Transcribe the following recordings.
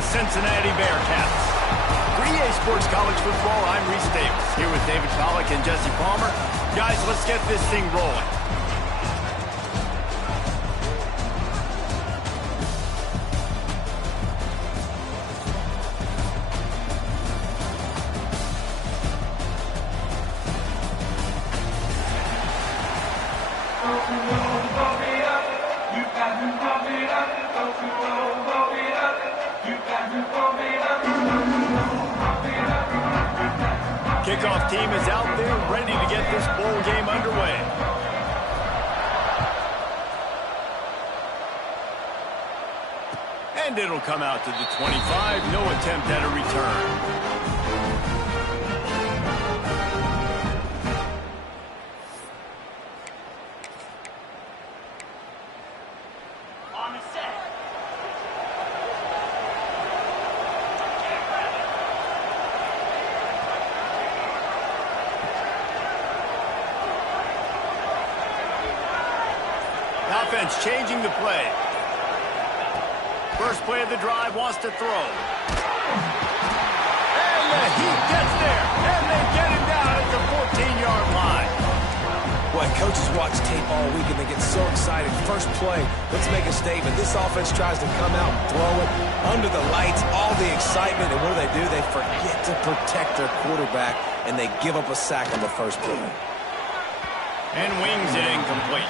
the Cincinnati Bearcats. For EA Sports College Football, I'm Reese Davis, here with David Pollack and Jesse Palmer. Guys, let's get this thing rolling. Kickoff team is out there ready to get this bowl game underway. And it'll come out to the 25. No attempt at a return. Offense changing the play. First play of the drive, wants to throw. And the Heat gets there. And they get him down at the 14-yard line. Boy, coaches watch tape all week and they get so excited. First play, let's make a statement. This offense tries to come out and throw it under the lights, all the excitement. And what do? They forget to protect their quarterback, and they give up a sack on the first play. And wings it incomplete.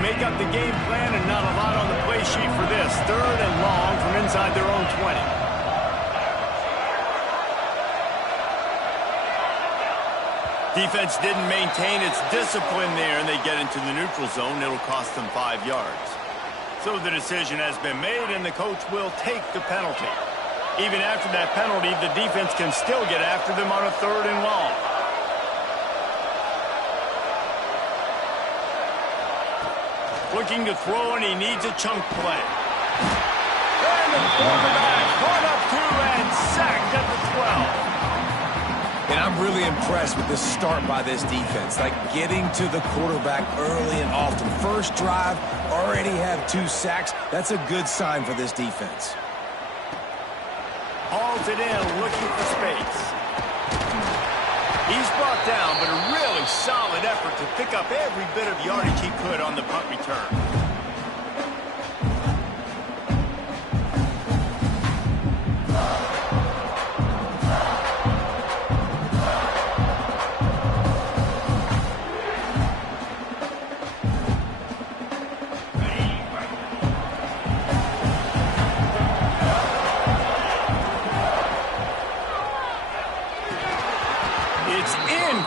Make up the game plan and not a lot on the play sheet for this. Third and long from inside their own 20. Defense didn't maintain its discipline there, and they get into the neutral zone. It'll cost them 5 yards. So the decision has been made, and the coach will take the penalty. Even after that penalty, the defense can still get after them on a third and long. Looking to throw, and he needs a chunk play. And the quarterback caught up two and sacked at the 12. And I'm really impressed with this start by this defense. Like getting to the quarterback early and often. First drive, already have 2 sacks. That's a good sign for this defense. Hauls it in, looking for space. He's brought down, but a really solid effort to pick up every bit of yardage he could on the punt return.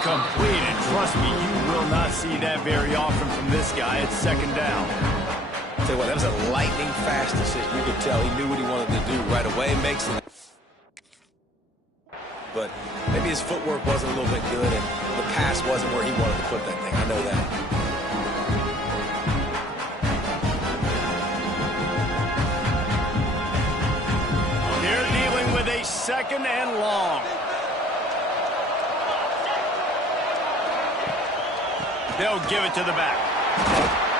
Complete, and trust me, you will not see that very often from this guy. It's second down. Tell you what, that was a lightning fast decision. You could tell he knew what he wanted to do right away. Makes it. But maybe his footwork wasn't a little bit good, and the pass wasn't where he wanted to put that thing. I know that. They're dealing with a second and long. They'll give it to the back.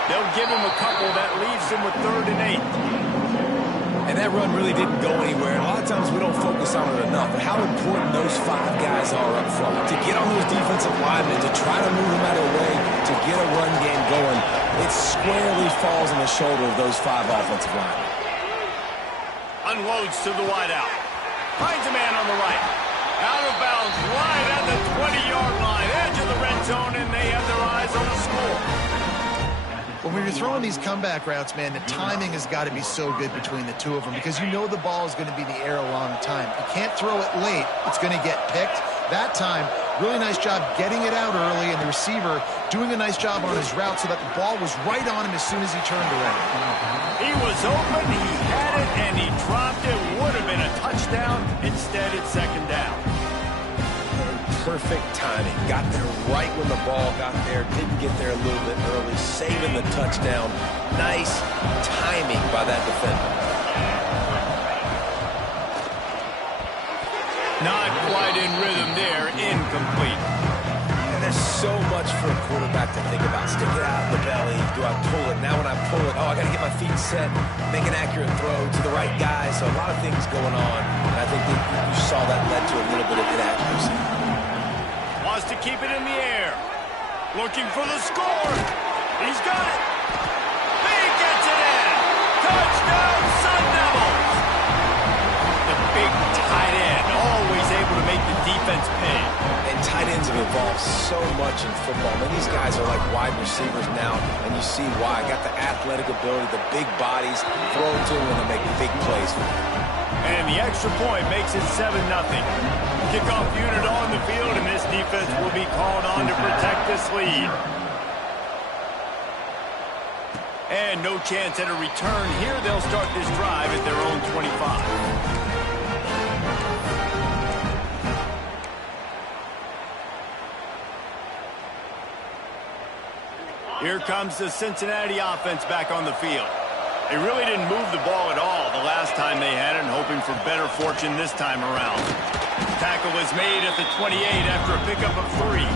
They'll give him a couple that leaves him with 3rd and 8. And that run really didn't go anywhere. A lot of times we don't focus on it enough, but how important those 5 guys are up front. To get on those defensive linemen, to try to move them out of the way, to get a run game going, it squarely falls on the shoulder of those 5 offensive linemen. Unloads to the wideout. Finds a man on the right. Out of bounds, right at the 20-yard line. Edge of the red zone, and they have their eyes on the score. When you're throwing these comeback routes, man, the timing has got to be so good between the two of them because you know the ball is going to be in the air a long time. You can't throw it late. It's going to get picked. That time, really nice job getting it out early, and the receiver doing a nice job on his route so that the ball was right on him as soon as he turned around. He was open, he had it, and he dropped it. Would have been a touchdown. Instead, it's second down. Perfect timing. Got there right when the ball got there. Didn't get there a little bit early. Saving the touchdown. Nice timing by that defender. Not quite in rhythm there. Incomplete. And there's so much for a quarterback to think about. Stick it out of the belly. Do I pull it? Now when I pull it, I got to get my feet set, make an accurate throw to the right guy. So a lot of things going on, and I think that you saw that led to a little bit of inaccuracy. Wants to keep it in the air. Looking for the score. He's got it. He gets it in. Touchdown, Sun Devils. The big tight end, always able to make the defense pay. And tight ends have evolved so much in football. Man, these guys are like wide receivers now, and you see why. Got the athletic ability, the big bodies, throw it to them, and they make big plays. And the extra point makes it 7-0. Kickoff unit on the field, and this defense will be called on to protect this lead. And no chance at a return here. They'll start this drive at their own 25. Here comes the Cincinnati offense back on the field. They really didn't move the ball at all the last time they had it, and hoping for better fortune this time around. Tackle was made at the 28 after a pickup of 3.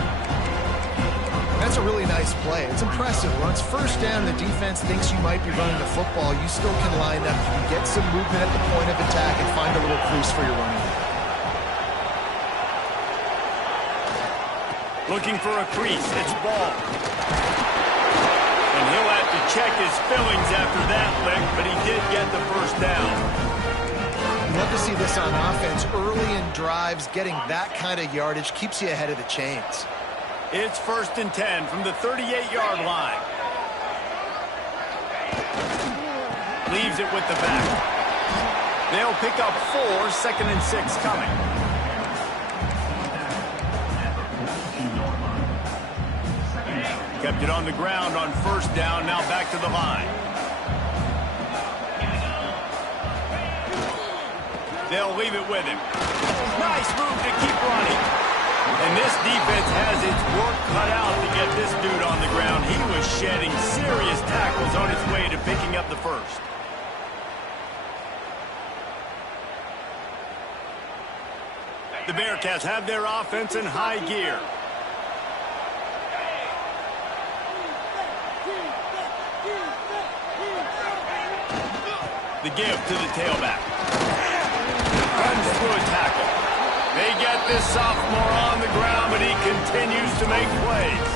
That's a really nice play. It's impressive. Once first down, the defense thinks you might be running the football. You still can line up. You can get some movement at the point of attack and find a little crease for your running back. Looking for a crease. It's ball. And he'll have to check his fillings after that lick, but he did get the first down. Love to see this on offense. Early in drives, getting that kind of yardage keeps you ahead of the chains. It's 1st and 10 from the 38-yard line. Leaves it with the back. They'll pick up 4, 2nd and 6 coming. Kept it on the ground on 1st down, now back to the line. They'll leave it with him. Nice move to keep running. And this defense has its work cut out to get this dude on the ground. He was shedding serious tackles on his way to picking up the first. The Bearcats have their offense in high gear. The give to the tailback. Runs through a tackle. They get this sophomore on the ground, but he continues to make plays.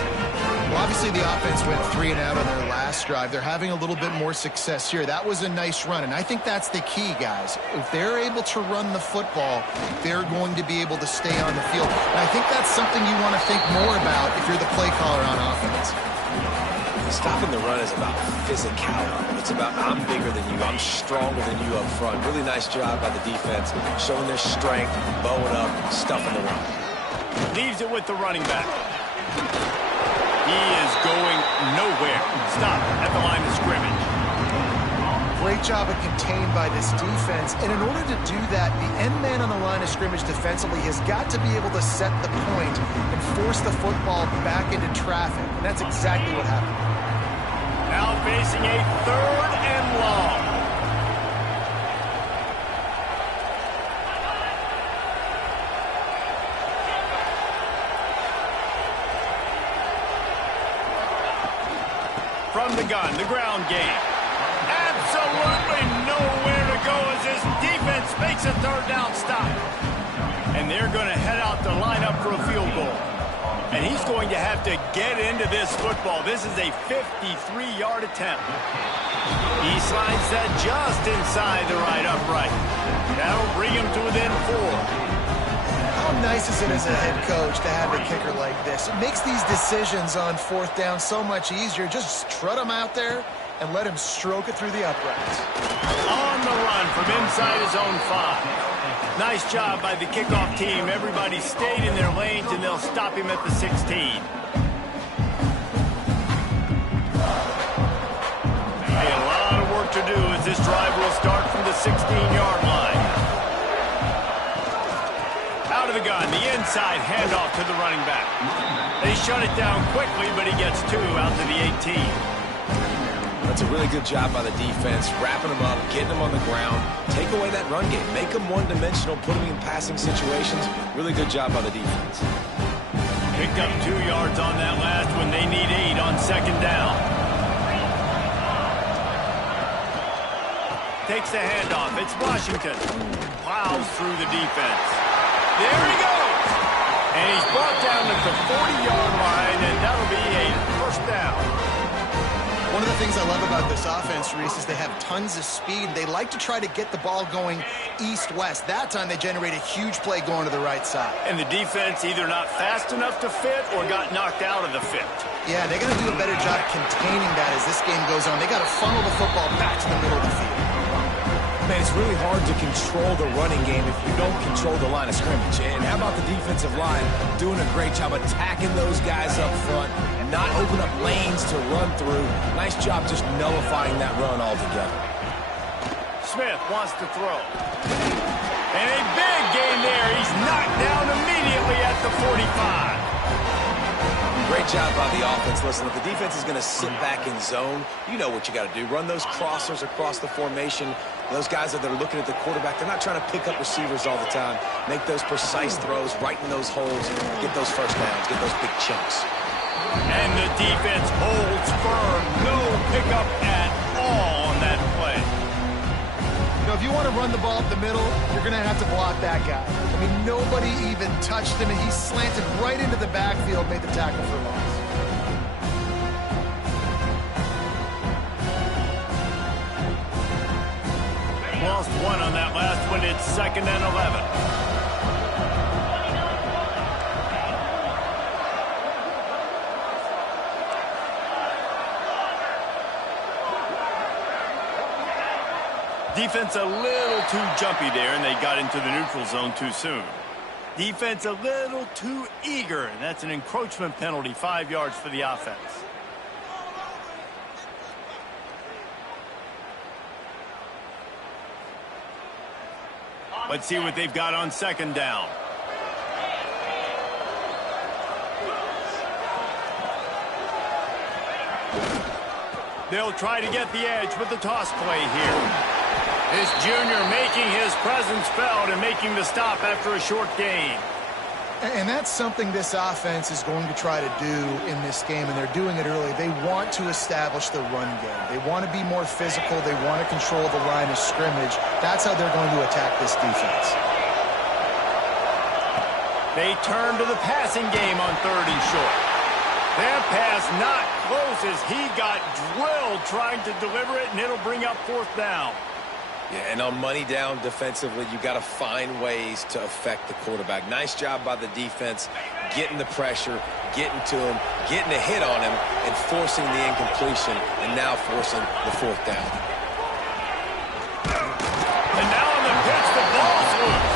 Well, obviously the offense went 3 and out on their last drive. They're having a little bit more success here. That was a nice run, and I think that's the key, guys. If they're able to run the football, they're going to be able to stay on the field. And I think that's something you want to think more about if you're the play caller on offense. Stopping the run is about physicality. It's about I'm bigger than you, I'm stronger than you up front. Really nice job by the defense, showing their strength, bowing up, stuffing the run. Leaves it with the running back. He is going nowhere. Stop at the line of scrimmage. Great job of contained by this defense. And in order to do that, the end man on the line of scrimmage defensively has got to be able to set the point and force the football back into traffic. And that's exactly what happened. Now facing a 3rd and long. From the gun, the ground game. Absolutely nowhere to go as this defense makes a 3rd down stop. And they're going to head out to line up for a field goal. And he's going to have to get into this football. This is a 53-yard attempt. He slides that just inside the right upright. That'll bring him to within 4. How nice is it as a head coach to have a kicker like this? It makes these decisions on 4th down so much easier. Just strut him out there and let him stroke it through the uprights. On the run from inside his own 5. Nice job by the kickoff team. Everybody stayed in their lanes, and they'll stop him at the 16. Hey, a lot of work to do as this drive will start from the 16-yard line. Out of the gun, the inside handoff to the running back. They shut it down quickly, but he gets 2 out to the 18. That's a really good job by the defense, wrapping them up, getting them on the ground, take away that run game, make them one-dimensional, put them in passing situations. Really good job by the defense. Picked up 2 yards on that last when they need 8 on second down. Takes the handoff. It's Washington. Plows through the defense. There he goes. And he's brought down at the 40-yard line, and that'll be a first down. One of the things I love about this offense, Reese, is they have tons of speed. They like to try to get the ball going east-west. That time they generate a huge play going to the right side. And the defense either not fast enough to fit or got knocked out of the fit. Yeah, they're going to do a better job containing that as this game goes on. They got to funnel the football back to the middle of the field. Man, it's really hard to control the running game if you don't control the line of scrimmage. And how about the defensive line doing a great job attacking those guys up front and not open up lanes to run through. Nice job just nullifying that run altogether. Smith wants to throw. And a big gain there. He's knocked down immediately at the 45. Great job by the offense. Listen, if the defense is going to sit back in zone, you know what you got to do. Run those crossers across the formation. Those guys that are looking at the quarterback, they're not trying to pick up receivers all the time. Make those precise throws right in those holes. Get those first downs. Get those big chunks. And the defense holds firm. No pickup at all on that play. You know, if you want to run the ball up the middle, you're going to have to block that guy. I mean, nobody even touched him, and he slanted right into the backfield, made the tackle for loss. Lost 1 on that last one. It's 2nd and 11. Defense a little too jumpy there, and they got into the neutral zone too soon. Defense a little too eager, and that's an encroachment penalty, 5 yards for the offense. Let's see what they've got on second down. They'll try to get the edge with the toss play here. This junior making his presence felt and making the stop after a short gain. And that's something this offense is going to try to do in this game, and they're doing it early. They want to establish the run game. They want to be more physical. They want to control the line of scrimmage. That's how they're going to attack this defense. They turn to the passing game on 3rd and short. That pass not close as he got drilled trying to deliver it, and it'll bring up 4th down. Yeah, and on money down defensively, you got to find ways to affect the quarterback. Nice job by the defense, getting the pressure, getting to him, getting a hit on him, and forcing the incompletion, and now forcing the 4th down. And now on the pitch, the ball's loose.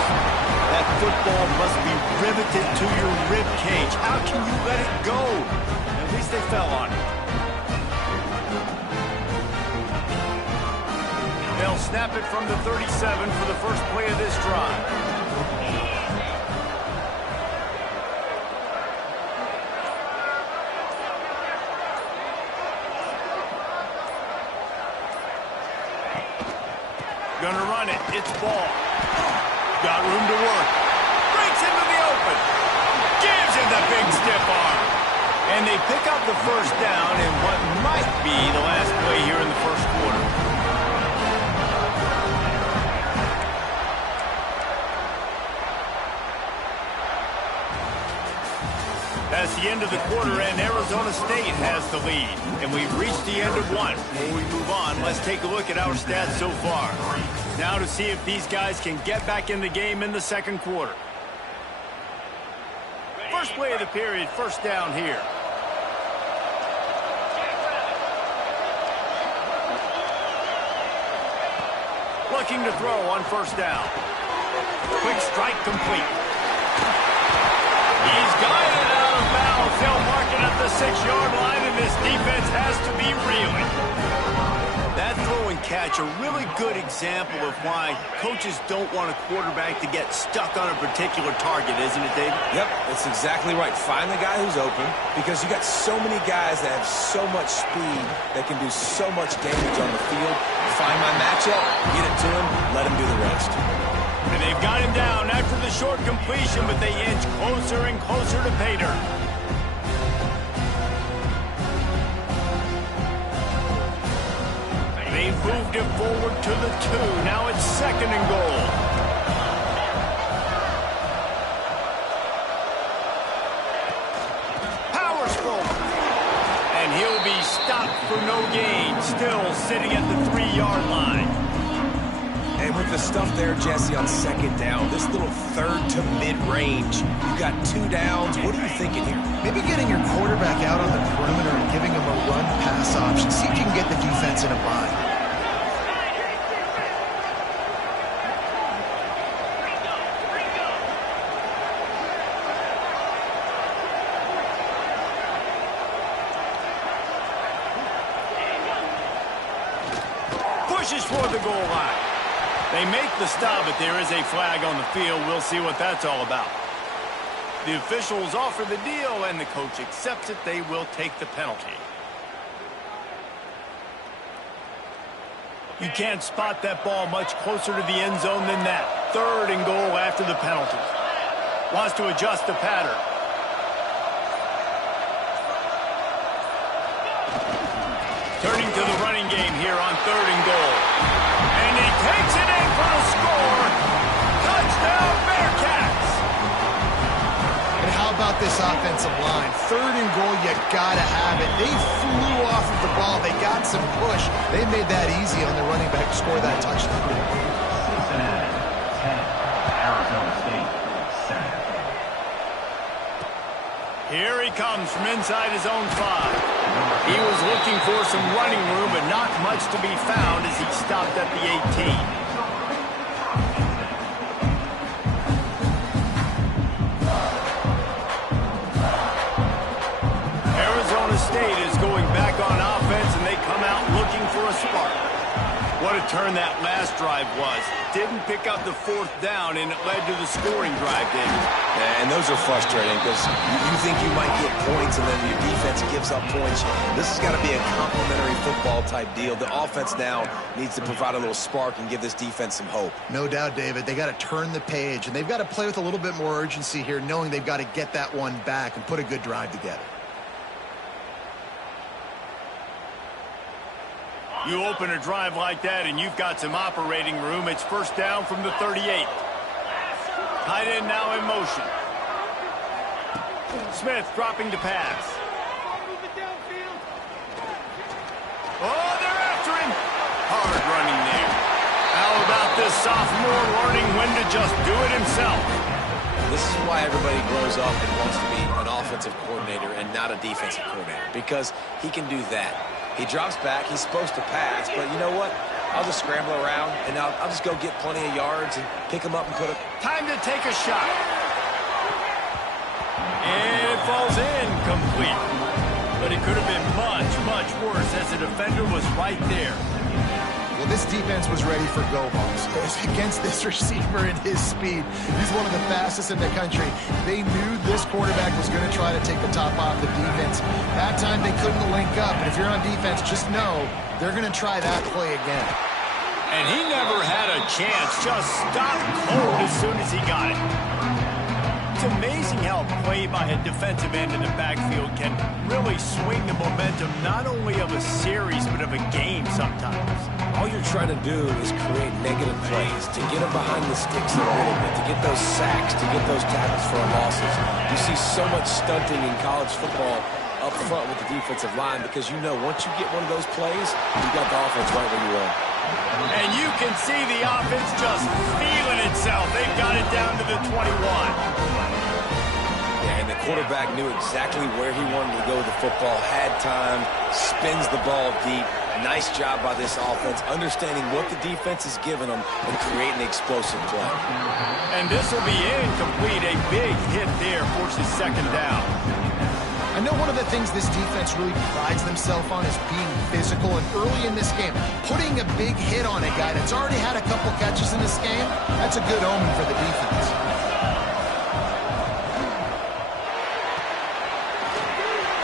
That football must be riveted to your rib cage. How can you let it go? At least they fell on it. They'll snap it from the 37 for the first play of this drive. Gonna run it. It's ball. Got room to work. Breaks into the open. Gives him the big stiff arm. And they pick up the first down in what might be the last play here in the first quarter. That's the end of the quarter, and Arizona State has the lead. And we've reached the end of one. Before we move on, let's take a look at our stats so far. Now to see if these guys can get back in the game in the second quarter. First play of the period, first down here. Looking to throw on first down. Quick strike complete. He's got it out of bounds. They'll mark it at the 6-yard line, and this defense has to be reeling. That throw and catch, a really good example of why coaches don't want a quarterback to get stuck on a particular target, isn't it, David? Yep, that's exactly right. Find the guy who's open, because you got so many guys that have so much speed that can do so much damage on the field. Find my matchup, get it to him, let him do the rest. And they've got him down after the short completion, but they inch closer and closer to pay dirt. moved it forward to the 2. Now it's 2nd and goal. Powers forward. And he'll be stopped for no gain. Still sitting at the 3-yard line. And with the stuff there, Jesse, on 2nd down, this little 3rd to mid-range, you've got 2 downs. What are you thinking here? Maybe getting your quarterback out on the perimeter and giving him a run-pass option. See if you can get the defense in a bind. Pushes for the goal line. They make the stop, but there is a flag on the field. We'll see what that's all about. The officials offer the deal, and the coach accepts it. They will take the penalty. You can't spot that ball much closer to the end zone than that. 3rd and goal after the penalty. Wants to adjust the pattern. Turning to the running game here on 3rd and goal. And he takes it in for the score. Touchdown, Bearcats! And how about this offensive line? 3rd and goal, you gotta have it. They flew off of the ball. They got some push. They made that easy on the running back to score that touchdown. Cincinnati, 10. Arizona State, 7. Here he comes from inside his own 5. He was looking for some running room, but not much to be found as he stopped at the 18. Arizona State is going back on offense, and they come out looking for a spark. What a turn that last drive was. Didn't pick up the 4th down, and it led to the scoring drive, David. Yeah, and those are frustrating because you think you might get points, and then your defense gives up points. This has got to be a complementary football type deal. The offense now needs to provide a little spark and give this defense some hope. No doubt, David. They got to turn the page, and they've got to play with a little bit more urgency here, knowing they've got to get that one back and put a good drive together. You open a drive like that, and you've got some operating room. It's 1st down from the 38. Tight end now in motion. Smith dropping to pass. Oh, they're after him. Hard running there. How about this sophomore learning when to just do it himself? This is why everybody grows up and wants to be an offensive coordinator and not a defensive coordinator, because he can do that. He drops back. He's supposed to pass, but you know what? I'll just scramble around, and I'll just go get plenty of yards and pick him up and put it. Time to take a shot. And it falls in complete. But it could have been much, much worse as the defender was right there. Well, this defense was ready for go balls. Against this receiver and his speed, he's one of the fastest in the country. They knew this quarterback was going to try to take the top off the defense. That time they couldn't link up, and if you're on defense, just know they're going to try that play again. And he never had a chance, just stopped cold as soon as he got it. It's amazing how a play by a defensive end in the backfield can really swing the momentum not only of a series but of a game sometimes. All you're trying to do is create negative plays, to get them behind the sticks a little bit, to get those sacks, to get those tackles for losses. You see so much stunting in college football up front with the defensive line because you know once you get one of those plays, you got the offense right where you want. And you can see the offense just feeling itself. They've got it down to the 21. Yeah, and the quarterback knew exactly where he wanted to go with the football, had time, spins the ball deep. Nice job by this offense, understanding what the defense is giving them and creating the explosive play. And this will be incomplete. A big hit there forces 2nd down. I know one of the things this defense really prides themselves on is being physical, and early in this game, putting a big hit on a guy that's already had a couple catches in this game, that's a good omen for the defense.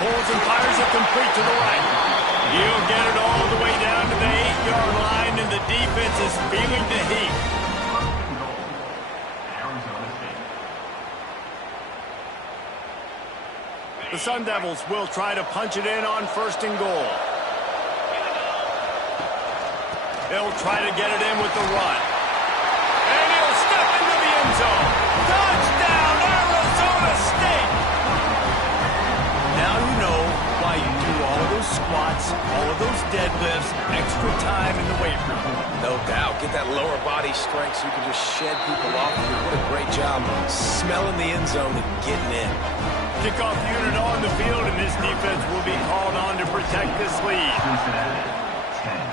Pulls and fires it complete to the right. He'll get it all the way down to the 8-yard line, and the defense is feeling the heat. The Sun Devils will try to punch it in on 1st and goal. They'll try to get it in with the run. And he'll step into the end zone. Touchdown, Arizona State! Now you know why you do all of those squats, all of those deadlifts, extra time in the weight room. No doubt. Get that lower body strength so you can just shed people off. What a great job smelling the end zone and getting in. Kickoff unit on the field, and this defense will be called on to protect this lead. Cincinnati, 10.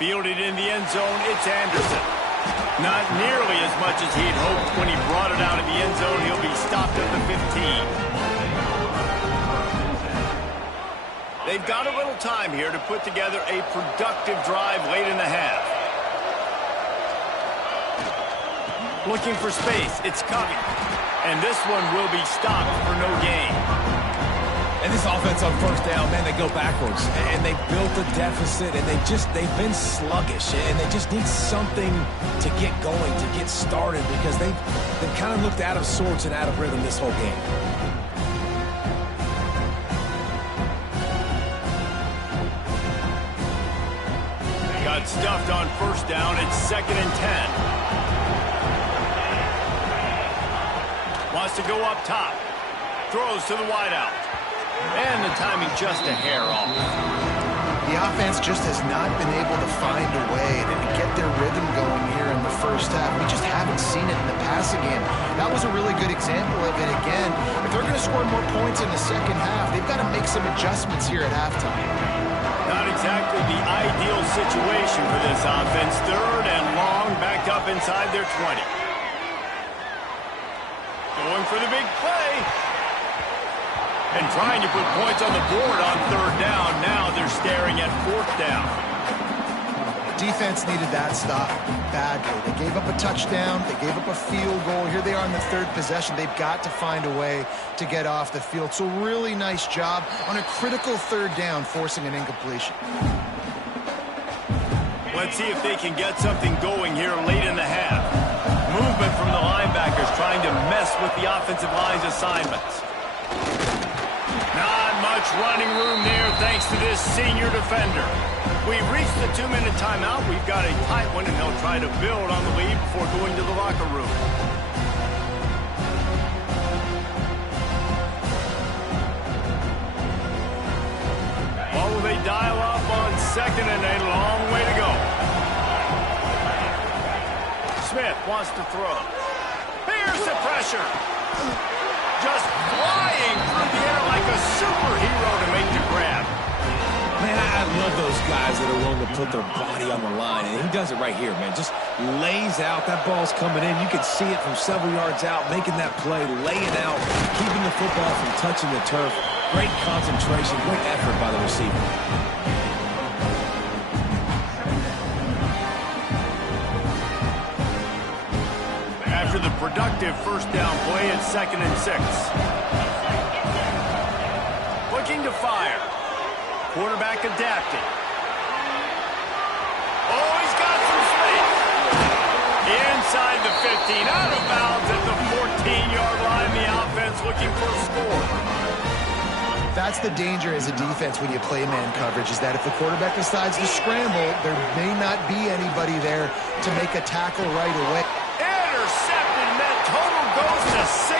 Fielded in the end zone, it's Anderson. Not nearly as much as he'd hoped when he brought it out of the end zone. He'll be stopped at the 15. They've got a little time here to put together a productive drive late in the half. Looking for space, it's coming. And this one will be stopped for no gain. And this offense on first down, man, they go backwards. And they built a deficit, and they've been sluggish. And they just need something to get going, to get started, because they've kind of looked out of sorts and out of rhythm this whole game. Got stuffed on first down. It's 2nd and 10. Wants to go up top. Throws to the wideout. And the timing just a hair off. The offense just has not been able to find a way to get their rhythm going here in the first half. We just haven't seen it in the passing game. That was a really good example of it again. If they're going to score more points in the second half, they've got to make some adjustments here at halftime. Not exactly the ideal situation for this offense. 3rd and long, backed up inside their 20. Going for the big play. And trying to put points on the board on 3rd down. Now they're staring at 4th down. Defense needed that stop badly. They gave up a touchdown. They gave up a field goal. Here they are in the 3rd possession. They've got to find a way to get off the field. So really nice job on a critical 3rd down, forcing an incompletion. Let's see if they can get something going here late in the half. Movement from the linebackers trying to mess with the offensive line's assignments. Not much running room there thanks to this senior defender. We've reached the 2-minute timeout. We've got a tight one, and they'll try to build on the lead before going to the locker room. Or will they dial up on 2nd and a long way to go? Smith wants to throw. Here's the pressure. Just flying through the air like a superhero to make the grab. Man, I love those guys that are willing to put their body on the line. And he does it right here, man. Just lays out. That ball's coming in. You can see it from several yards out, making that play, laying out, keeping the football from touching the turf. Great concentration, great effort by the receiver. After the productive first down play, it's 2nd and 6. Looking to fire. Quarterback adapting. Oh, he's got some space. Inside the 15, out of bounds at the 14-yard line. The offense looking for a score. That's the danger as a defense when you play man coverage, is that if the quarterback decides to scramble, there may not be anybody there to make a tackle right away. Intercepted, and that total goes to 16.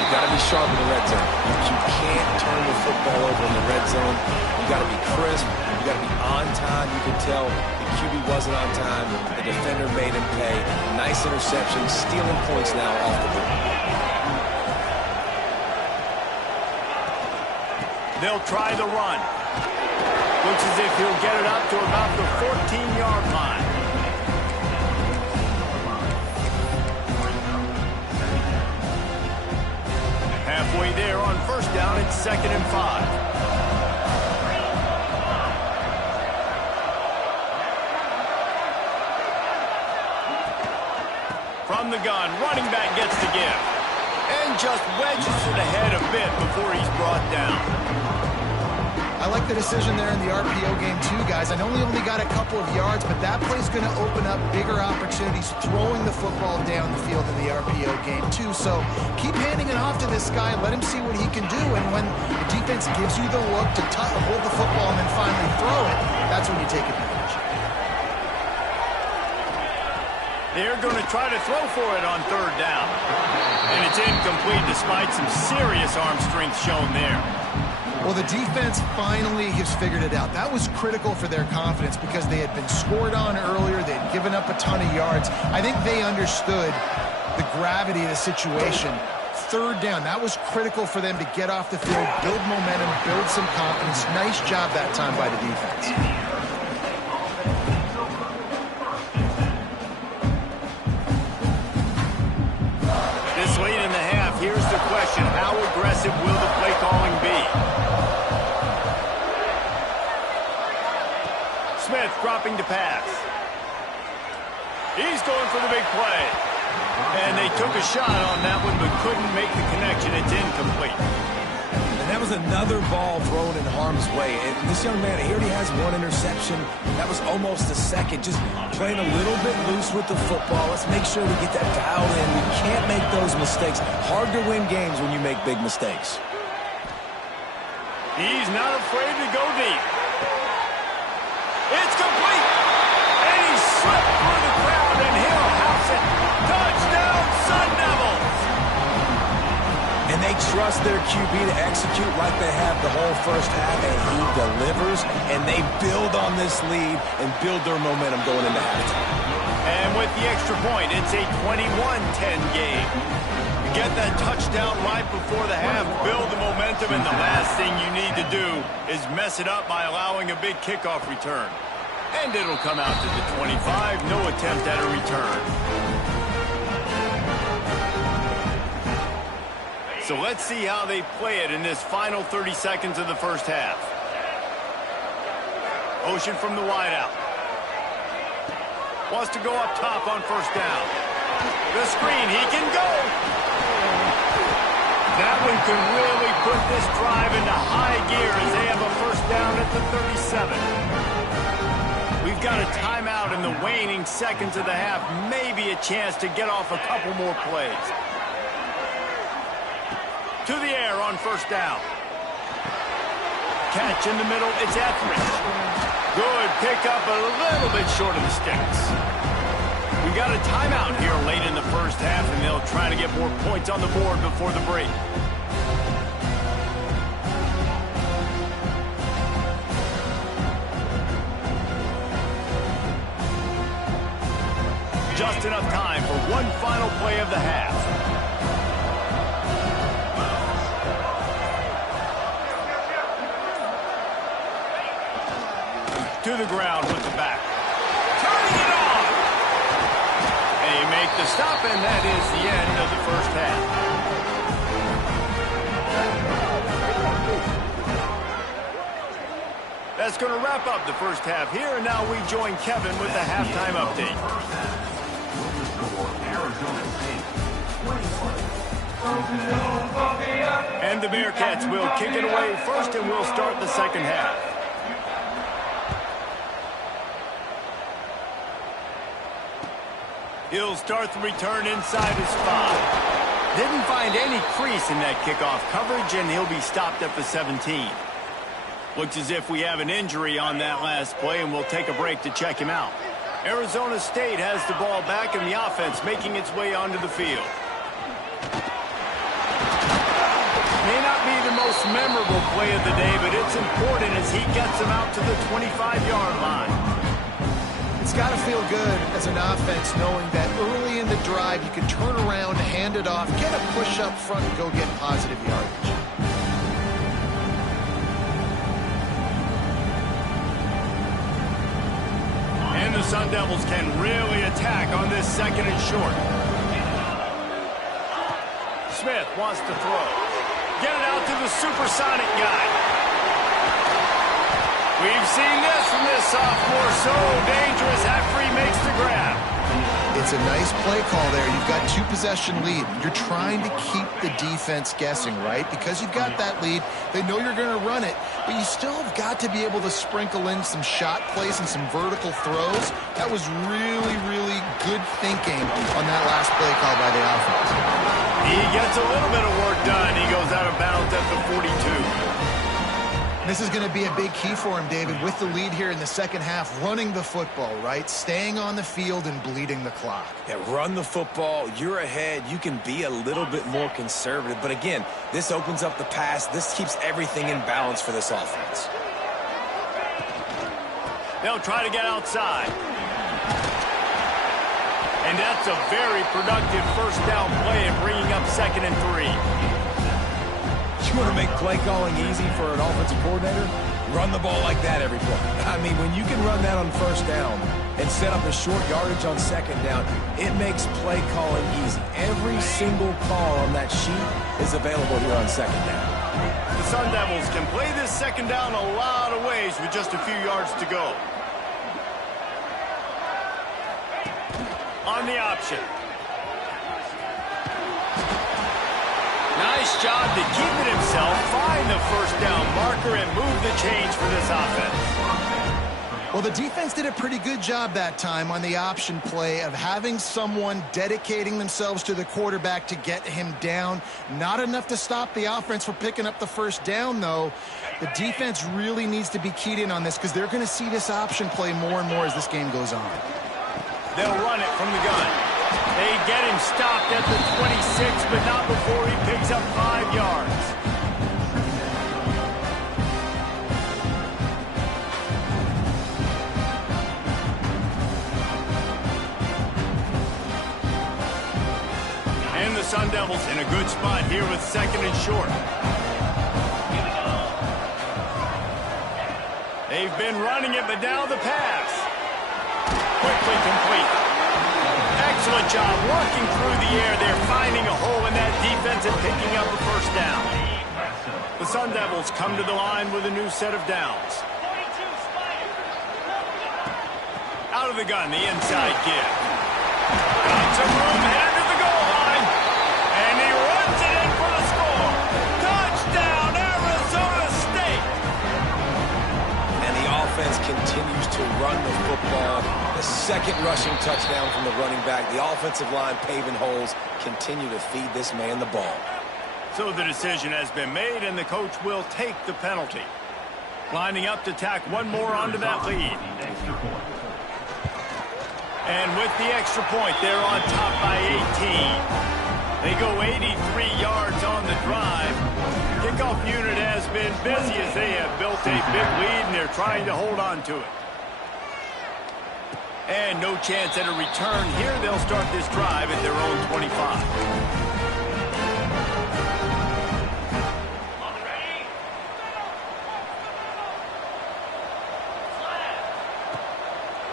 You got to be sharp in the red zone. You can't turn the football over in the red zone. You got to be crisp. You got to be on time. You can tell the QB wasn't on time. The defender made him pay. Nice interception, stealing points now off the board. They'll try the run. Looks as if he'll get it up to about the 14-yard line. Halfway there on first down, it's 2nd and 5. From the gun, running back gets the give. And just wedges it ahead a bit before he's brought down. I like the decision there in the RPO game too, guys. I know he only got a couple of yards, but that play's going to open up bigger opportunities throwing the football down the field in the RPO game too. So keep handing it off to this guy. Let him see what he can do. And when the defense gives you the look to hold the football and then finally throw it, that's when you take advantage. They're going to try to throw for it on third down. And it's incomplete despite some serious arm strength shown there. Well, the defense finally has figured it out. That was critical for their confidence because they had been scored on earlier. They had given up a ton of yards. I think they understood the gravity of the situation. Third down, that was critical for them to get off the field, build momentum, build some confidence. Nice job that time by the defense. This late in the half, here's the question. How aggressive will the play calling be? Smith dropping to pass. He's going for the big play. And they took a shot on that one, but couldn't make the connection. It's incomplete. And that was another ball thrown in harm's way. And this young man, he already has one interception. That was almost a second. Just playing a little bit loose with the football. Let's make sure we get that dialed in. We can't make those mistakes. Hard to win games when you make big mistakes. He's not afraid to go deep. It's complete. And he slipped through the crowd, and he'll house it. Touchdown, Sun Devils. And they trust their QB to execute like they have the whole first half, and he delivers, and they build on this lead and build their momentum going into halftime. And with the extra point, it's a 21-10 game. Get that touchdown right before the half, build the momentum, and the last thing you need to do is mess it up by allowing a big kickoff return. And it'll come out to the 25, no attempt at a return. So let's see how they play it in this final 30 seconds of the first half. Motion from the wideout. Wants to go up top on first down. The screen, he can go. That one can really put this drive into high gear as they have a first down at the 37. We've got a timeout in the waning seconds of the half. Maybe a chance to get off a couple more plays. To the air on first down. Catch in the middle, it's Etheridge. Good pickup, a little bit short of the sticks. We got a timeout here late in the first half, and they'll try to get more points on the board before the break. Just enough time for one final play of the half. To the ground with the back. Turning it on! They make the stop, and that is the end of the first half. That's going to wrap up the first half here, and now we join Kevin with the halftime update. And the Bearcats will kick it away first, and we'll start the second half. He'll start the return inside his 5. Didn't find any crease in that kickoff coverage, and he'll be stopped at the 17. Looks as if we have an injury on that last play, and we'll take a break to check him out. Arizona State has the ball back, and the offense making its way onto the field. May not be the most memorable play of the day, but it's important as he gets him out to the 25-yard line. It's got to feel good as an offense knowing that early in the drive you can turn around, hand it off, get a push up front, and go get positive yardage. And the Sun Devils can really attack on this second and short. Smith wants to throw. Get it out to the supersonic guy. We've seen this from this sophomore, so dangerous. Heffrey makes the grab. It's a nice play call there. You've got 2-possession lead. You're trying to keep the defense guessing, right? Because you've got that lead, they know you're going to run it, but you still have got to be able to sprinkle in some shot plays and some vertical throws. That was really, really good thinking on that last play call by the offense. He gets a little bit of work done. He goes out of bounds at the 42. This is going to be a big key for him, David, with the lead here in the second half, running the football, right? Staying on the field and bleeding the clock. Yeah, run the football. You're ahead. You can be a little bit more conservative. But again, this opens up the pass. This keeps everything in balance for this offense. They'll try to get outside. And that's a very productive first down play and bringing up 2nd and 3. You want to make play calling easy for an offensive coordinator? Run the ball like that every play. I mean, when you can run that on first down and set up a short yardage on second down, it makes play calling easy. Every single call on that sheet is available here on second down. The Sun Devils can play this second down a lot of ways with just a few yards to go. On the option. Nice job to keep it himself, find the first down marker, and move the chains for this offense. Well, the defense did a pretty good job that time on the option play of having someone dedicating themselves to the quarterback to get him down. Not enough to stop the offense from picking up the first down, though. The defense really needs to be keyed in on this because they're going to see this option play more and more as this game goes on. They'll run it from the gun. They get him stopped at the 26, but not before he picks up 5 yards. And the Sun Devils in a good spot here with 2nd and short. They've been running it, but now the pass. Quickly complete. Excellent job working through the air. They're finding a hole in that defense and picking up a first down. The Sun Devils come to the line with a new set of downs. Out of the gun, the inside give. Got some room, headed to the goal line. And he runs it in for the score. Touchdown, Arizona State. And the offense continues to run the football. The second rushing touchdown from the running back. The offensive line paving holes, continue to feed this man the ball. So the decision has been made, and the coach will take the penalty. Lining up to tack one more onto that lead. And with the extra point, they're on top by 18. They go 83 yards on the drive. Kickoff unit has been busy as they have built a big lead, and they're trying to hold on to it. And no chance at a return here. They'll start this drive at their own 25.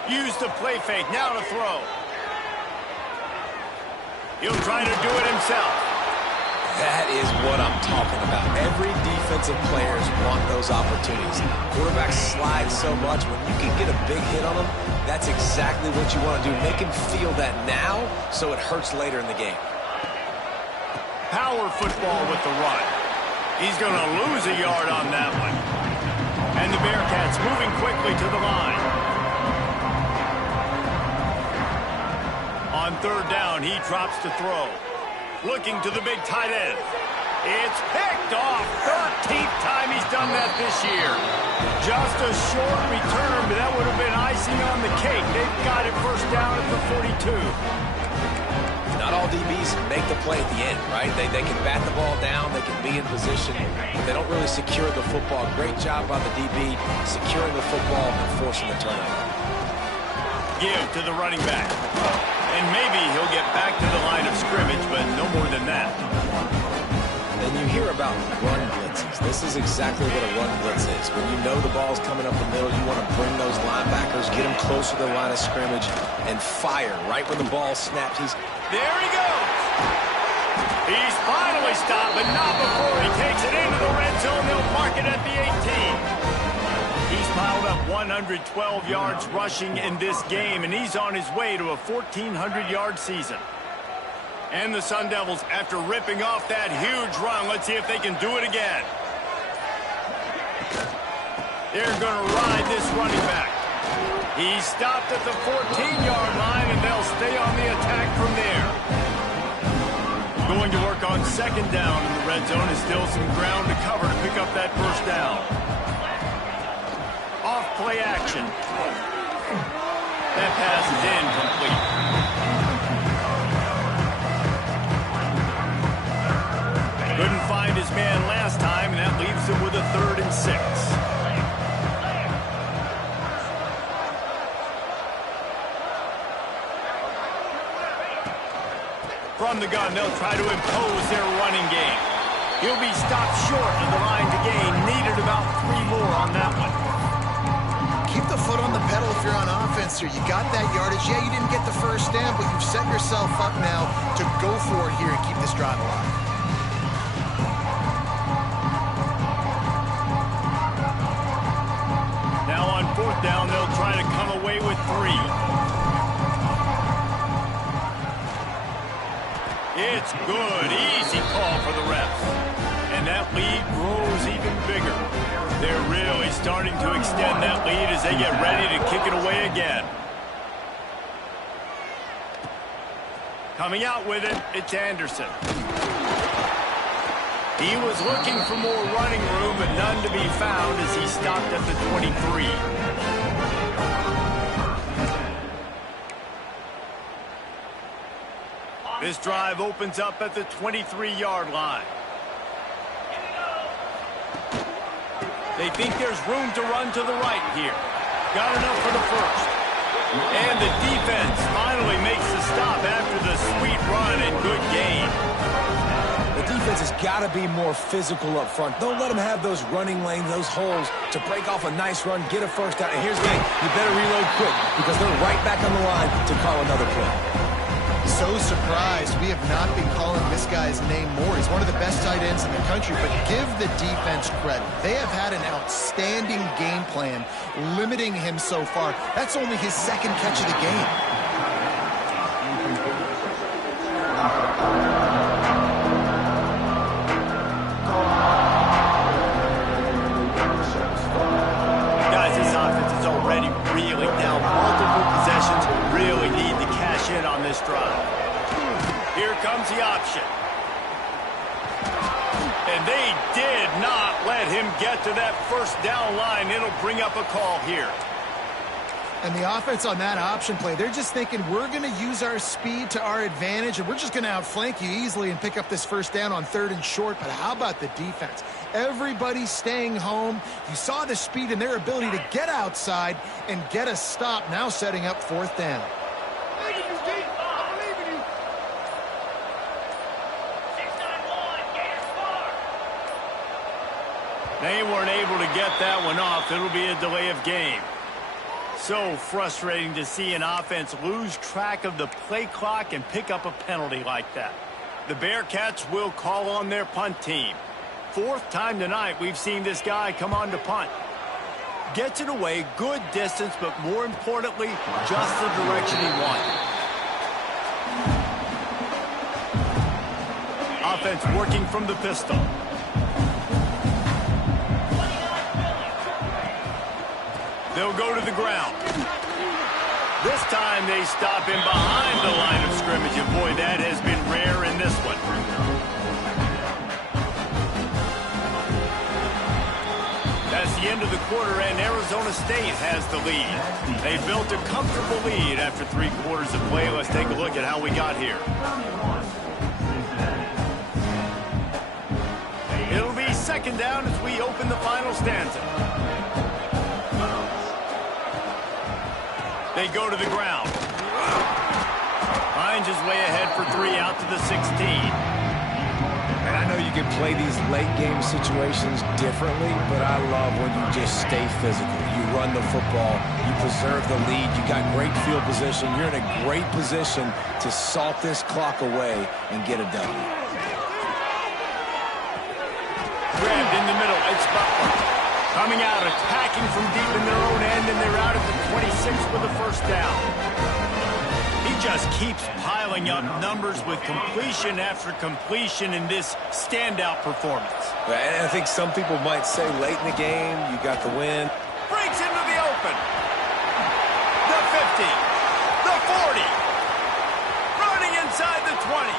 Use the play fake. Now to throw. He'll try to do it himself. That is what I'm talking about. Every defensive players want those opportunities. Quarterbacks slide so much. When you can get a big hit on them, that's exactly what you want to do. Make him feel that now so it hurts later in the game. Power football with the run. He's going to lose a yard on that one. And the Bearcats moving quickly to the line. On 3rd down, he drops to throw. Looking to the big tight end. It's picked off. 13th time he's done that this year. Just a short return, but that would have been icing on the cake. They've got it first down at the 42. Not all DBs make the play at the end, right? They can bat the ball down, they can be in position, but they don't really secure the football. Great job by the DB securing the football and forcing the turnover. Give to the running back. And maybe he'll get back to the line of scrimmage, but no more than that. And you hear about run blitzes. This is exactly what a run blitz is. When you know the ball's coming up the middle, you want to bring those linebackers, get them closer to the line of scrimmage, and fire right when the ball snaps. There he goes. He's finally stopped, but not before he takes it into the red zone. They'll mark it at the 18. He's piled up 112 yards rushing in this game, and he's on his way to a 1,400-yard season. And the Sun Devils, after ripping off that huge run, let's see if they can do it again. They're going to ride this running back. He stopped at the 14-yard line, and they'll stay on the attack from there. Going to work on second down in the red zone. Is still some ground to cover to pick up that first down. Off play action. That pass is incomplete. Couldn't find his man last time, and that leaves him with a 3rd and 6. From the gun, they'll try to impose their running game. He'll be stopped short of the line to gain. Needed about 3 more on that one. Keep the foot on the pedal if you're on offense here. You got that yardage. Yeah, you didn't get the first down, but you've set yourself up now to go for it here and keep this drive alive. Now on 4th down, they'll try to come away with 3. It's good. Easy call for the refs. And that lead grows even bigger. They're really starting to extend that lead as they get ready to kick it away again. Coming out with it, it's Anderson. He was looking for more running room, but none to be found as he stopped at the 23. This drive opens up at the 23-yard line. They think there's room to run to the right here. Got enough for the first. And the defense finally makes the stop after the sweet run and good gain. The defense has got to be more physical up front. Don't let them have those running lanes, those holes to break off a nice run, get a first down. And here's the thing, you better reload quick because they're right back on the line to call another play. So surprised we have not been calling this guy's name more. He's one of the best tight ends in the country, but give the defense credit. They have had an outstanding game plan limiting him so far. That's only his 2nd catch of the game. Guys, this offense is already reeling down. Multiple possessions, really need to cash in on this drive. Here comes the option. And they did not let him get to that first down line. It'll bring up a call here. And the offense on that option play, they're just thinking we're going to use our speed to our advantage, and we're just going to outflank you easily and pick up this first down on 3rd and short. But how about the defense? Everybody's staying home. You saw the speed and their ability to get outside and get a stop, now setting up 4th down. They weren't able to get that one off. It'll be a delay of game. So frustrating to see an offense lose track of the play clock and pick up a penalty like that. The Bearcats will call on their punt team. 4th time tonight we've seen this guy come on to punt. Gets it away, good distance, but more importantly, just the direction he wanted. Offense working from the pistol. They'll go to the ground. This time they stop him behind the line of scrimmage, and boy, that has been rare in this one. That's the end of the quarter, and Arizona State has the lead. They built a comfortable lead after 3 quarters of play. Let's take a look at how we got here. It'll be 2nd down as we open the final stanza. They go to the ground. Hines is way ahead for 3 out to the 16. And I know you can play these late game situations differently, but I love when you just stay physical. You run the football, you preserve the lead, you got great field position. You're in a great position to salt this clock away and get a W. Grabbed in the middle, it's Butler. Coming out, attacking from deep in their own end, and they're out at the 26 with a first down. He just keeps piling up numbers with completion after completion in this standout performance. And I think some people might say late in the game, you got the win. Breaks into the open. The 50. The 40. Running inside the 20.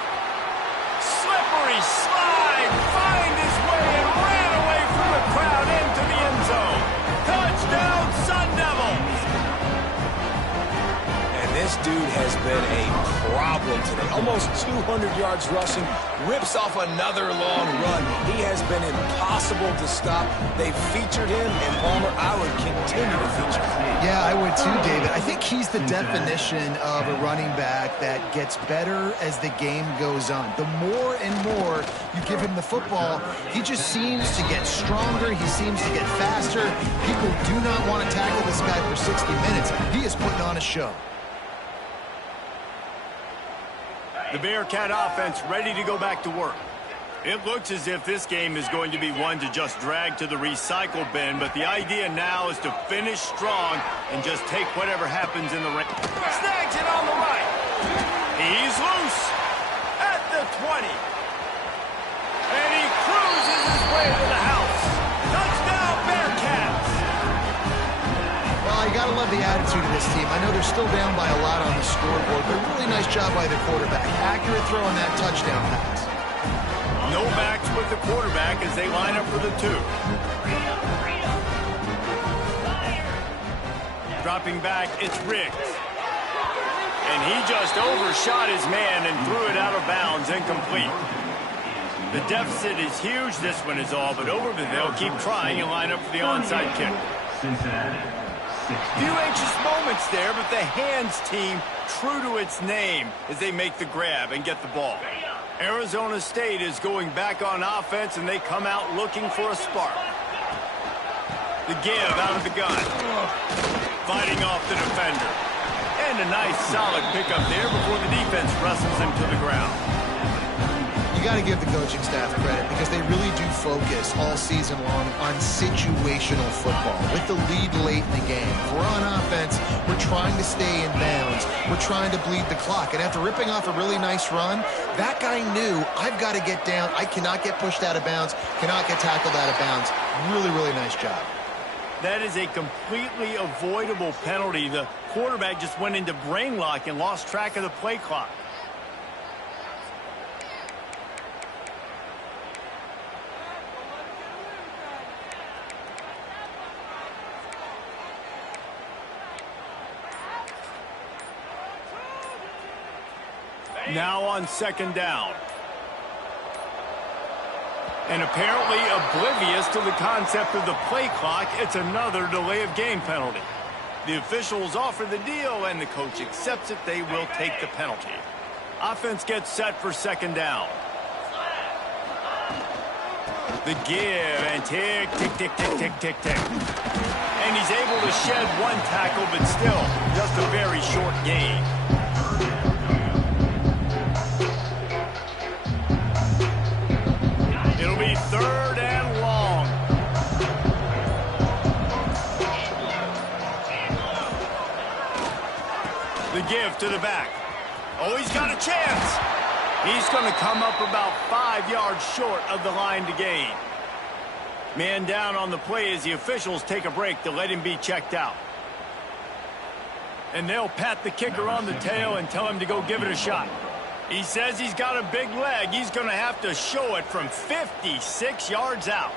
Slippery slide. Find his way and ran away from the crowd into the end zone. Touchdown, Sun Devils. And this dude has been a problem today. Almost 200 yards rushing. Rips off another long run. He has been impossible to stop. They've featured him, and Palmer, I would continue to feature him. Yeah, I would too, David. I think he's the definition of a running back that gets better as the game goes on. The more and more you give him the football, he just seems to get stronger. He seems to get faster. People do not want to tackle this guy for 60 minutes. He is putting on a show. The Bearcat offense ready to go back to work. It looks as if this game is going to be one to just drag to the recycle bin, but the idea now is to finish strong and just take whatever happens in the ring. Snags it on the right. He's loose at the 20. And he cruises his way to the house. Touchdown, Bearcats! Well, you got to love the attitude of this team. I know they're still down by a lot on the scoreboard, but a really nice job by the quarterback. Accurate throw on that touchdown pass. No backs with the quarterback as they line up for the 2. Dropping back, it's Riggs. And he just overshot his man and threw it out of bounds, incomplete. The deficit is huge, this one is all, but Overton, they'll keep trying and line up for the onside kick. Cincinnati. Few anxious moments there, but the hands team true to its name as they make the grab and get the ball. Arizona State is going back on offense, and they come out looking for a spark. The give out of the gun. Fighting off the defender. And a nice solid pickup there before the defense wrestles him to the ground. You got to give the coaching staff credit because they really do focus all season long on situational football. With the lead late in the game, if we're on offense, we're trying to stay in bounds. We're trying to bleed the clock. And after ripping off a really nice run, that guy knew, I've got to get down. I cannot get pushed out of bounds, cannot get tackled out of bounds. Really, really nice job. That is a completely avoidable penalty. The quarterback just went into brain lock and lost track of the play clock. Now on second down. And apparently oblivious to the concept of the play clock, it's another delay of game penalty. The officials offer the deal, and the coach accepts it. They will take the penalty. Offense gets set for second down. The give, and tick, tick, tick, tick, tick, tick, tick. And he's able to shed one tackle, but still just a very short gain. It'll be third and long. The give to the back. Oh, he's got a chance. He's going to come up about 5 yards short of the line to gain. Man down on the play as the officials take a break to let him be checked out. And they'll pat the kicker on the tail and tell him to go give it a shot. He says he's got a big leg. He's going to have to show it from 56 yards out.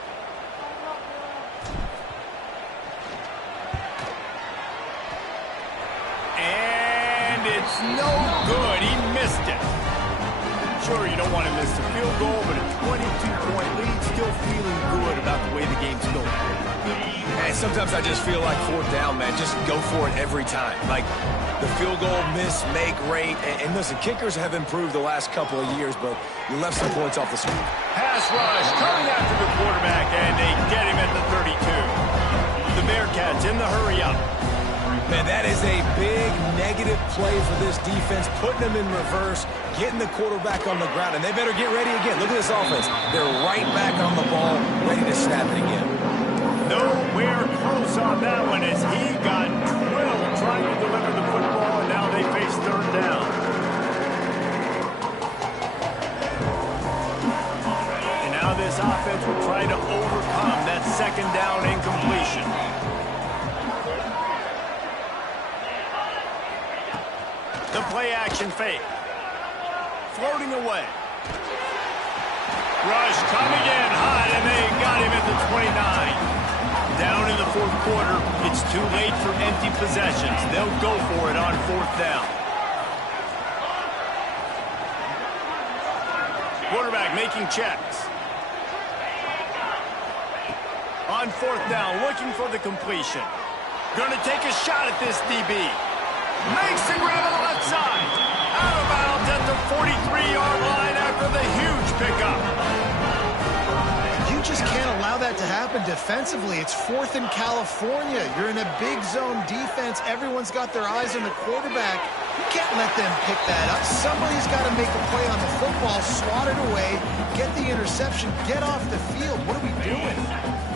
And it's no good. He missed it. Sure, you don't want to miss the field goal, but a 22-point lead, still feeling good about the way the game's going. And sometimes I just feel like fourth down, man. Just go for it every time. Like the field goal, miss, make, rate. And listen, kickers have improved the last couple of years, but you left some points off the screen. Pass rush coming after the quarterback, and they get him at the 32. The Bearcats in the hurry up. Man, that is a big negative play for this defense, putting them in reverse, getting the quarterback on the ground, and they better get ready again. Look at this offense. They're right back on the ball, ready to snap it again. Nowhere close on that one as he got twiddled trying to deliver the football, and now they face third down. And now this offense will try to overcome that second down incompletion. The play action fake. Floating away. Rush coming in hot, and they got him at the 29. Down in the fourth quarter, it's too late for empty possessions. They'll go for it on fourth down. Quarterback making checks. On fourth down, looking for the completion. Going to take a shot at this DB. Makes the grab on the left side. Out of bounds at the 43-yard line after the huge pickup. You just can't allow that to happen defensively. It's fourth in California. You're in a big zone defense. Everyone's got their eyes on the quarterback. You can't let them pick that up. Somebody's got to make a play on the football, swat it away, get the interception, get off the field. What are we doing?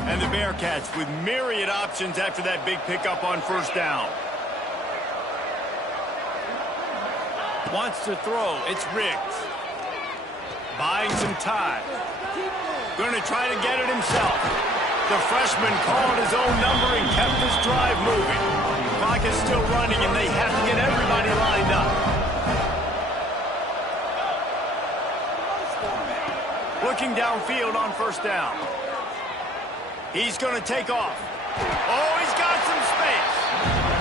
And the Bearcats with myriad options after that big pickup on first down. Wants to throw. It's Riggs. Buying some time. Going to try to get it himself. The freshman called his own number and kept this drive moving. Clock is still running, and they have to get everybody lined up. Looking downfield on first down. He's going to take off. Oh, he's got some space.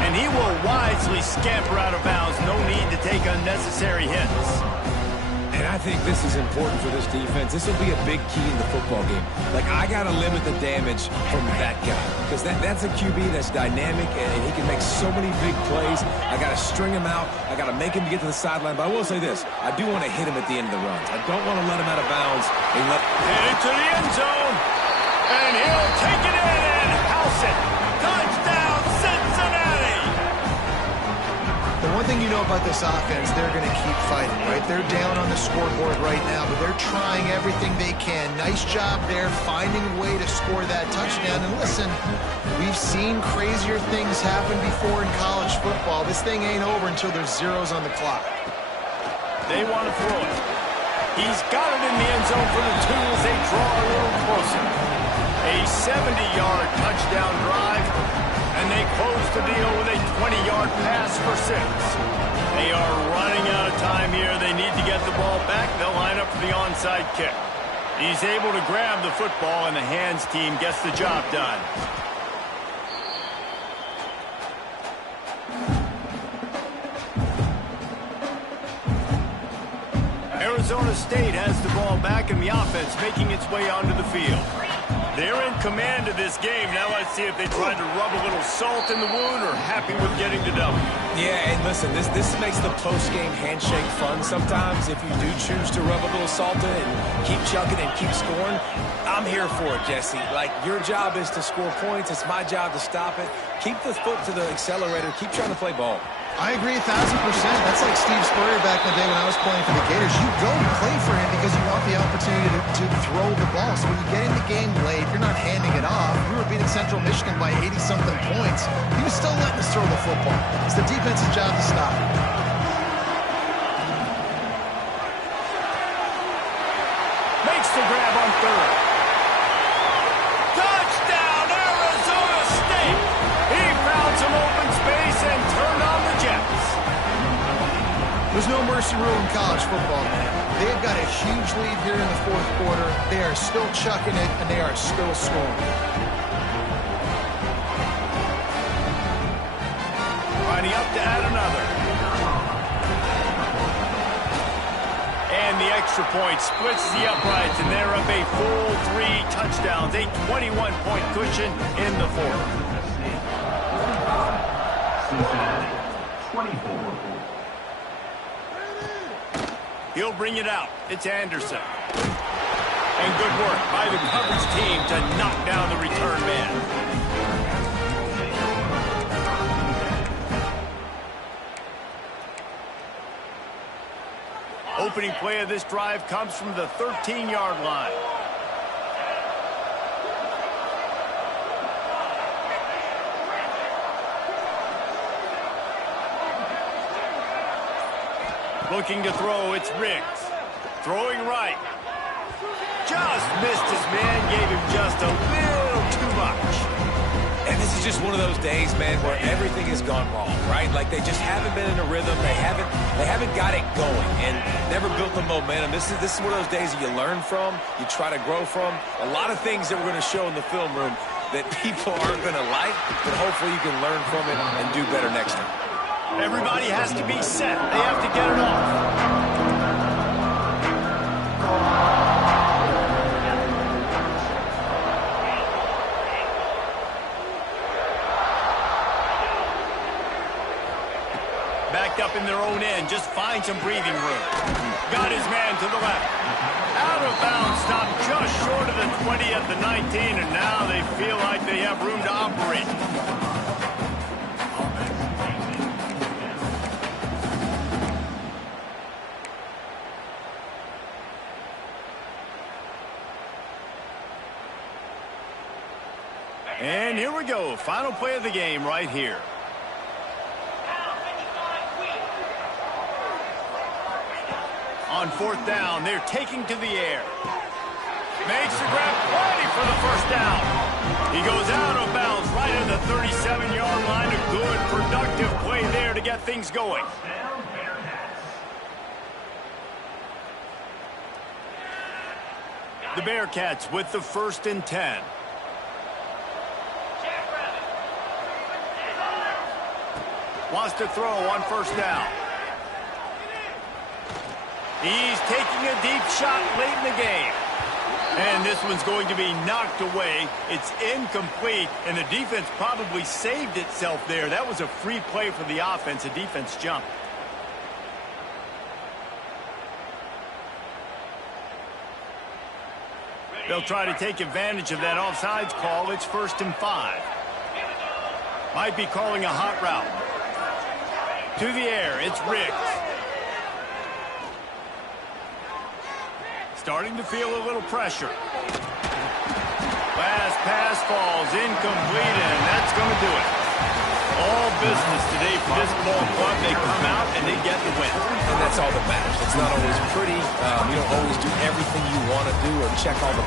And he will wisely scamper out of bounds. No need to take unnecessary hits. And I think this is important for this defense. This will be a big key in the football game. Like, I got to limit the damage from that guy. Because that's a QB that's dynamic, and he can make so many big plays. I got to string him out. I got to make him get to the sideline. But I will say this. I do want to hit him at the end of the runs. I don't want to let him out of bounds. Headed to the end zone. And he'll take it in and house it. Touchdown, Cincinnati! The one thing you know about this offense, they're going to keep fighting, right? They're down on the scoreboard right now, but they're trying everything they can. Nice job there, finding a way to score that touchdown. And listen, we've seen crazier things happen before in college football. This thing ain't over until there's zeros on the clock. They want to throw it. He's got it in the end zone for the two as they draw a little closer. A 70-yard touchdown drive, and they close the deal with a 20-yard pass for 6. They are running out of time here. They need to get the ball back. They'll line up for the onside kick. He's able to grab the football, and the hands team gets the job done. Arizona State has the ball back, and the offense making its way onto the field. They're in command of this game. Now let's see if they try to rub a little salt in the wound or happy with getting the W. Yeah, and listen, this makes the post-game handshake fun sometimes. If you do choose to rub a little salt in and keep chucking and keep scoring, I'm here for it, Jesse. Like, your job is to score points. It's my job to stop it. Keep the foot to the accelerator. Keep trying to play ball. I agree 1,000%. That's like Steve Spurrier back in the day when I was playing for the Gators. You go and play for him because you want the opportunity to throw the ball. So when you get in the game late, you're not handing it off. We were beating Central Michigan by 80-something points. He was still letting us throw the football. It's the defense's job to stop it. Makes the grab on third. Touchdown, Arizona State! He found some open space and turned on the Jets. There's no mercy rule in college football, man. They've got a huge lead here in the fourth quarter. They are still chucking it, and they are still scoring. Lining up to add another. And the extra point splits the uprights, and they're up a full 3 touchdowns, a 21-point cushion in the fourth. Cincinnati, 24. He'll bring it out. It's Anderson. And good work by the coverage team to knock down the return man. Opening play of this drive comes from the 13-yard line. Looking to throw, it's Riggs. Throwing right. Just missed his man, gave him just a little too much. And this is just one of those days, man, where everything has gone wrong, right? Like they just haven't been in a rhythm. They haven't got it going and never built the momentum. This is one of those days that you learn from, you try to grow from. A lot of things that we're going to show in the film room that people aren't going to like, but hopefully you can learn from it and do better next time. Everybody has to be set. They have to get it off. Backed up in their own end, just find some breathing room. Got his man to the left. Out of bounds, stopped just short of the 20 at the 19, and now they feel like they have room to operate. And here we go, final play of the game right here. On fourth down, they're taking to the air. Makes the grab, plenty for the first down. He goes out of bounds right at the 37-yard line. A good, productive play there to get things going. The Bearcats with the 1st and 10. Wants to throw on first down. He's taking a deep shot late in the game. And this one's going to be knocked away. It's incomplete, and the defense probably saved itself there. That was a free play for the offense, a defense jump. They'll try to take advantage of that offsides call. It's 1st and 5. Might be calling a hot route. To the air, it's Riggs. Starting to feel a little pressure. Last pass falls incomplete, and that's going to do it. All business today for this ball club. They come out and they get the win. And that's all that matters. It's not always pretty. You don't always do everything you want to do or check all the boxes.